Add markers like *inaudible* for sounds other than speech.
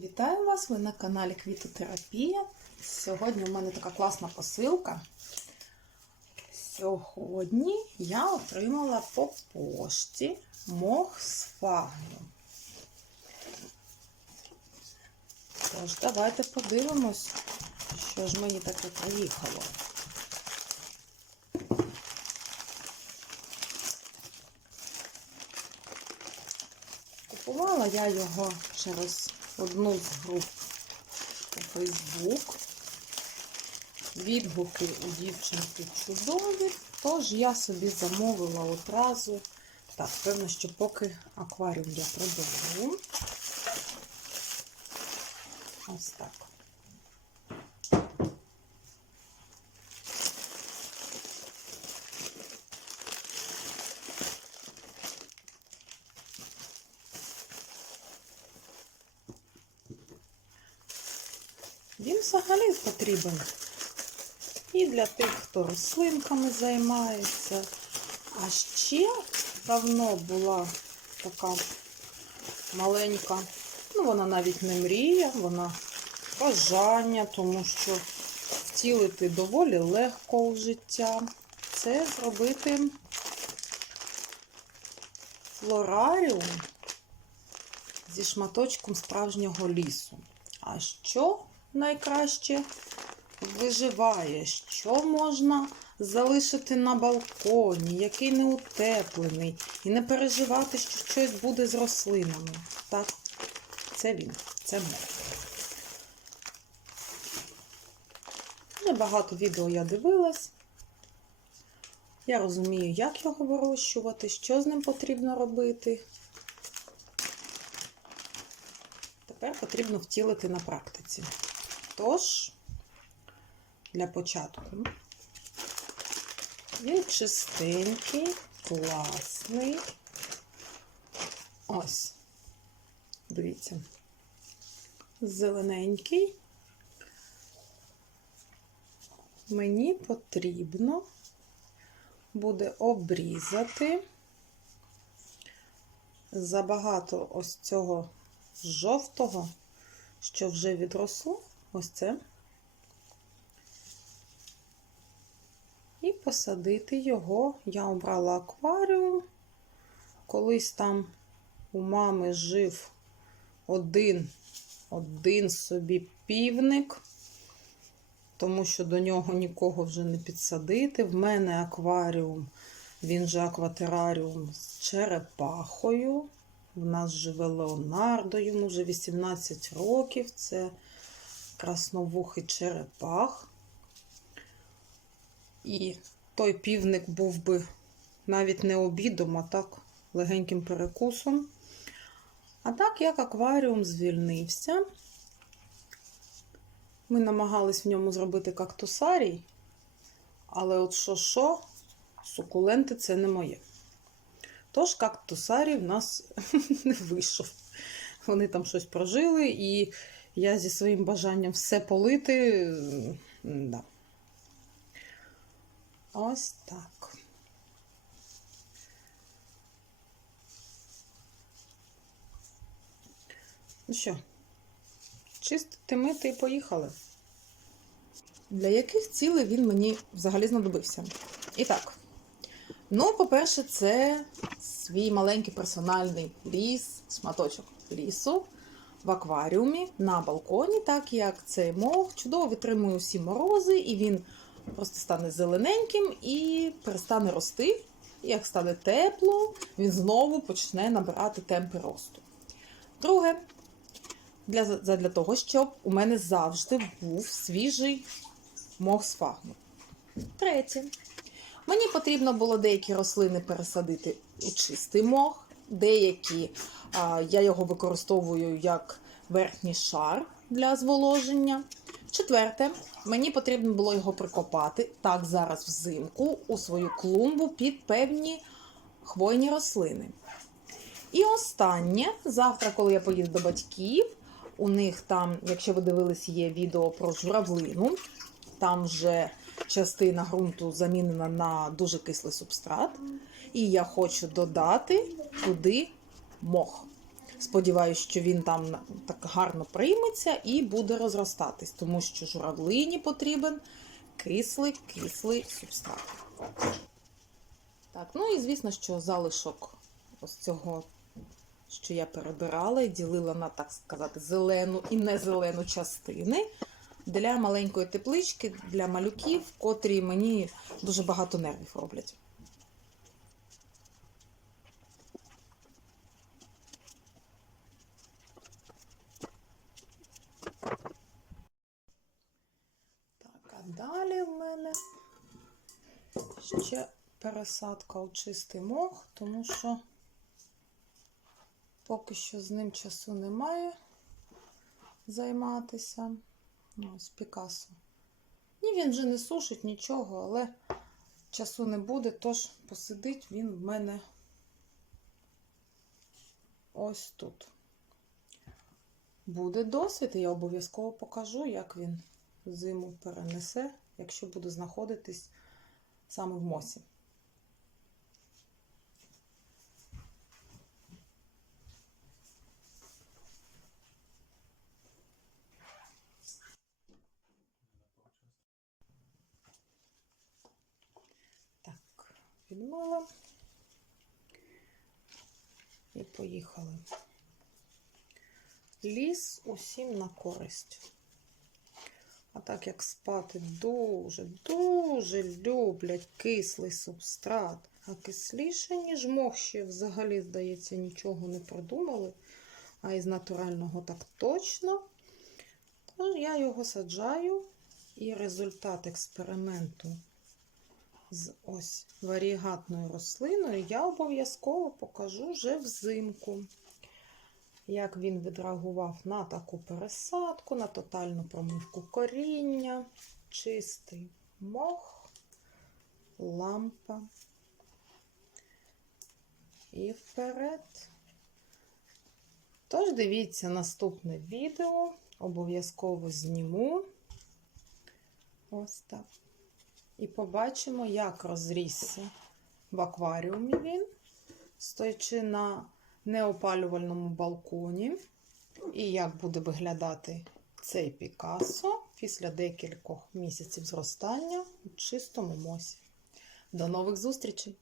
Вітаю вас! Ви на каналі Квітотерапія. Сьогодні у мене така класна посилка. Сьогодні я отримала по пошті мох з фагну. Тож, давайте подивимось, що ж мені таке приїхало. Купувала я його через одну з груп у Фейсбук. Відгуки у дівчинки чудові, тож я собі замовила одразу. Так, певно, що поки акваріум я продовжую. Ось так. Він взагалі потрібен і для тих, хто рослинками займається. А ще давно була така маленька, ну вона навіть не мрія, вона бажання, тому що втілити доволі легко у життя. Це зробити флораріум зі шматочком справжнього лісу. А що найкраще виживає, що можна залишити на балконі, який не утеплений, і не переживати, що щось буде з рослинами. Так, це він, це мед. Багато відео я дивилась. Я розумію, як його вирощувати, що з ним потрібно робити. Тепер потрібно втілити на практиці. Тож, для початку він чистенький, класний. Ось, дивіться, зелененький. Мені потрібно буде обрізати забагато ось цього жовтого, що вже відросло, ось це, і посадити його. Я обрала акваріум. Колись там у мами жив один, один собі півник, тому що до нього нікого вже не підсадити. В мене акваріум, він же акватераріум з черепахою. У нас живе Леонардо, йому вже 18 років. Це красновухий черепах. І той півник був би навіть не обідом, а так легеньким перекусом. А так, як акваріум звільнився, ми намагались в ньому зробити кактусарій, але от що-що, сукуленти це не моє. Тож кактусарій в нас *laughs* не вийшов. Вони там щось прожили, і я зі своїм бажанням все полити. Да. Ось так. Ну що, чистити мити і поїхали. Для яких цілей він мені взагалі знадобився? І так. Ну, по-перше, це свій маленький персональний ліс, шматочок лісу в акваріумі на балконі, так як цей мох чудово витримує всі морози, і він просто стане зелененьким і перестане рости. Як стане тепло, він знову почне набирати темпи росту. Друге, для, для того, щоб у мене завжди був свіжий мох з фагну. Третє. Мені потрібно було деякі рослини пересадити у чистий мох, деякі я його використовую як верхній шар для зволоження. Четверте, мені потрібно було його прикопати так зараз взимку у свою клумбу під певні хвойні рослини. І останнє, завтра, коли я поїду до батьків, у них там, якщо ви дивились, є відео про журавлину, там вже частина ґрунту замінена на дуже кислий субстрат. І я хочу додати туди мох. Сподіваюсь, що він там так гарно прийметься і буде розростатись, тому що журавлині потрібен кислий кислий субстрат. Так, ну і звісно, що залишок ось цього, що я перебирала і ділила на, так сказати, зелену і незелену частини для маленької теплички, для малюків, котрі мені дуже багато нервів роблять. Так, а далі в мене ще пересадка у чистий мох, тому що поки що з ним часу немає займатися. Ну, Ось Пікасо. Ні, він вже не сушить нічого, але часу не буде, тож посидить він в мене ось тут. Буде досвід, і я обов'язково покажу, як він зиму перенесе, якщо буду знаходитись саме в мосі. Так, відмила. І поїхали. Ліс усім на користь. А так як спати дуже, дуже люблять кислий субстрат, а кисліше, ніж мох ще взагалі, здається, нічого не придумали. А із натурального так точно. Тож я його саджаю, і результат експерименту з ось варігатною рослиною я обов'язково покажу вже взимку. Як він відреагував на таку пересадку, на тотальну промивку коріння, чистий мох, лампа. І вперед. Тож дивіться наступне відео, обов'язково зніму. Ось так. І побачимо, як розрісся в акваріумі він, стоячи на неопалювальному балконі. І як буде виглядати цей Пікассо після декількох місяців зростання у чистому мосі. До нових зустрічей!